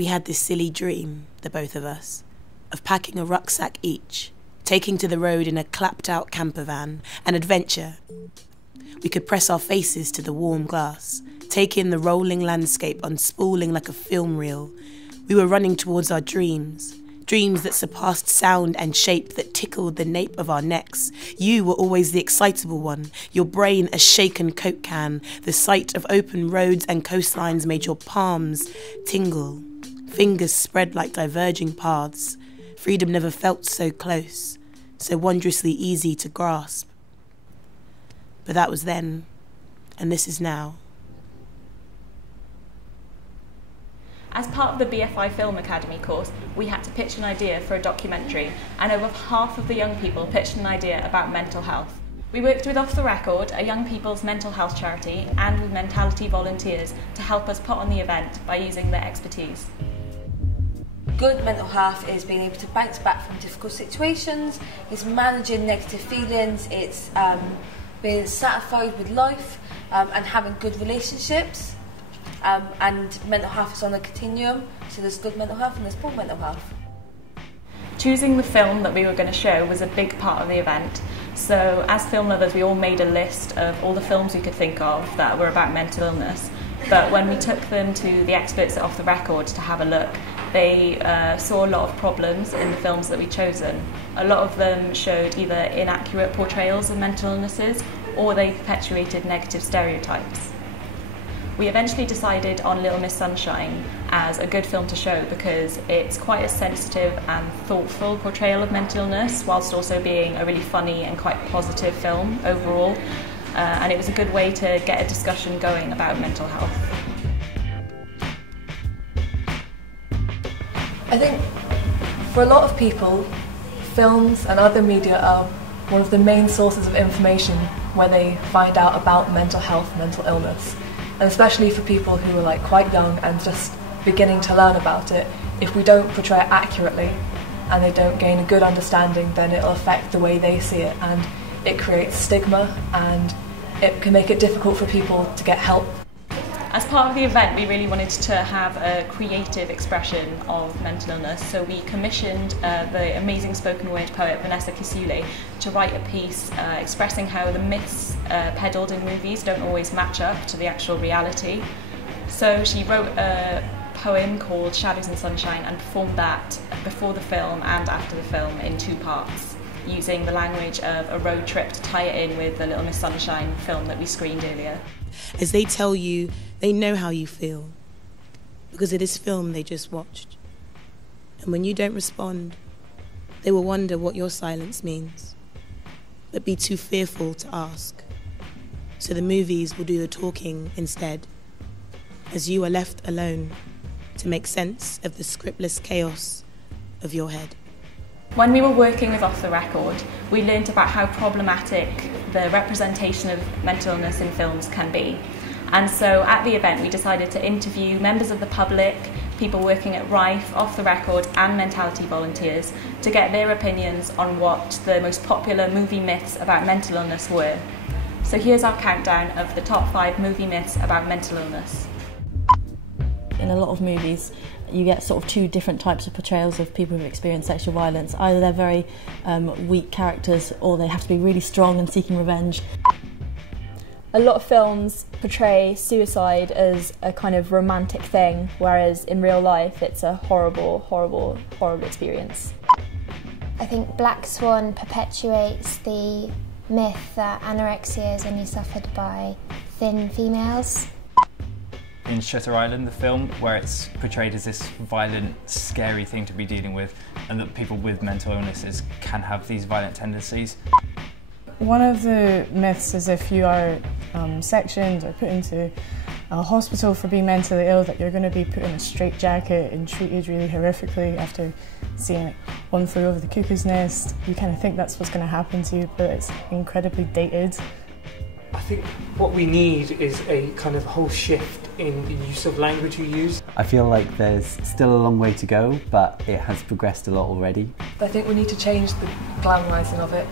We had this silly dream, the both of us, of packing a rucksack each, taking to the road in a clapped-out camper van, an adventure. We could press our faces to the warm glass, take in the rolling landscape unspooling like a film reel. We were running towards our dreams, dreams that surpassed sound and shape, that tickled the nape of our necks. You were always the excitable one, your brain a shaken Coke can. The sight of open roads and coastlines made your palms tingle, fingers spread like diverging paths. Freedom never felt so close, so wondrously easy to grasp. But that was then, and this is now. As part of the BFI Film Academy course, we had to pitch an idea for a documentary, and over half of the young people pitched an idea about mental health. We worked with Off the Record, a young people's mental health charity, and with Medntality volunteers to help us put on the event by using their expertise. Good mental health is being able to bounce back from difficult situations, it's managing negative feelings, it's being satisfied with life and having good relationships. And mental health is on a continuum, so there's good mental health and there's poor mental health. Choosing the film that we were going to show was a big part of the event. So as film lovers, we all made a list of all the films we could think of that were about mental illness. But when we took them to the experts at Off the Record to have a look, they saw a lot of problems in the films that we'd chosen. A lot of them showed either inaccurate portrayals of mental illnesses or they perpetuated negative stereotypes. We eventually decided on Little Miss Sunshine as a good film to show because it's quite a sensitive and thoughtful portrayal of mental illness, whilst also being a really funny and quite positive film overall. And it was a good way to get a discussion going about mental health. I think for a lot of people, films and other media are one of the main sources of information where they find out about mental health, mental illness. And especially for people who are quite young and just beginning to learn about it, if we don't portray it accurately and they don't gain a good understanding, then it'll affect the way they see it, and it creates stigma and it can make it difficult for people to get help. As part of the event, we really wanted to have a creative expression of mental illness, so we commissioned the amazing spoken word poet Vanessa Kisuule to write a piece expressing how the myths peddled in movies don't always match up to the actual reality. So she wrote a poem called Shadows and Sunshine and performed that before the film and after the film in 2 parts, using the language of a road trip to tie it in with the Little Miss Sunshine film that we screened earlier. As they tell you, they know how you feel, because of this film they just watched. And when you don't respond, they will wonder what your silence means, but be too fearful to ask. So the movies will do the talking instead, as you are left alone to make sense of the scriptless chaos of your head. When we were working with Off the Record, we learnt about how problematic the representation of mental illness in films can be. And so at the event we decided to interview members of the public, people working at Rife, Off the Record and Medntality volunteers to get their opinions on what the most popular movie myths about mental illness were. So here's our countdown of the top 5 movie myths about mental illness. In a lot of movies you get sort of 2 different types of portrayals of people who've experienced sexual violence. Either they're very weak characters or they have to be really strong and seeking revenge. A lot of films portray suicide as a kind of romantic thing, whereas in real life it's a horrible, horrible, horrible experience. I think Black Swan perpetuates the myth that anorexia is only suffered by thin females. In Shutter Island, the film, where it's portrayed as this violent, scary thing to be dealing with, and that people with mental illnesses can have these violent tendencies. One of the myths is if you are sectioned or put into a hospital for being mentally ill, that you're going to be put in a straitjacket and treated really horrifically after seeing One Flew Over the Cuckoo's Nest. You kind of think that's what's going to happen to you, but it's incredibly dated. I think what we need is a kind of whole shift in the use of language we use. I feel like there's still a long way to go, but it has progressed a lot already. I think we need to change the glamorising of it.